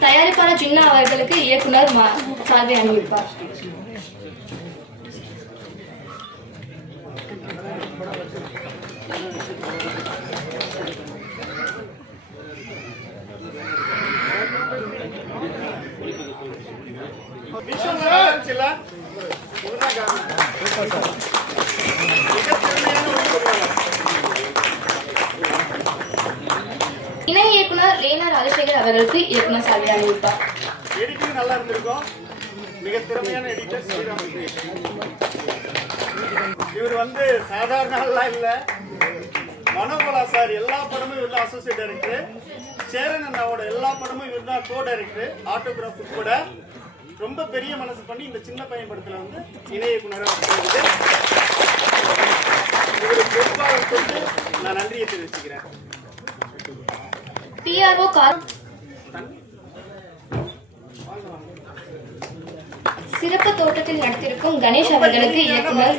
தயாரிப்பாளர் சின்ன அவர்களுக்கு இயக்குனர் சார்பை சால்வை இணை இயக்குனர் ரேனா ராஜசேகர் அவர்களுக்கு இயக்குனர் சால்வை அணிவிப்பார். எடிட்டிங் நல்லா இருந்திருக்கும். மிக திறமையான எடிட்டர் ஸ்ரீராம் இவர் வந்து சாதாரண ஆள்லாம் இல்லை. மனோகலா சார் எல்லா படமும் இவர் அசோசியேட் டைரக்டர் சேரன் அண்ணாவோட எல்லா படமும் இவர் தான் கோ டைரக்டர் ஆட்டோகிராஃபு கூட. ரொம்ப பெரிய மனசு பண்ணி இந்த சின்ன பையன் படத்துல வந்து இணை இயக்குனராக இருக்கிறது இவருக்கு பொறுப்பாளர் கொண்டு நான் நன்றியை தெரிவிச்சுக்கிறேன். பிஆர்ஓ கார். சிறப்பு தோட்டத்தில் நடத்திருக்கும் கணேஷ் அவர்களுக்கு இயக்குனர்.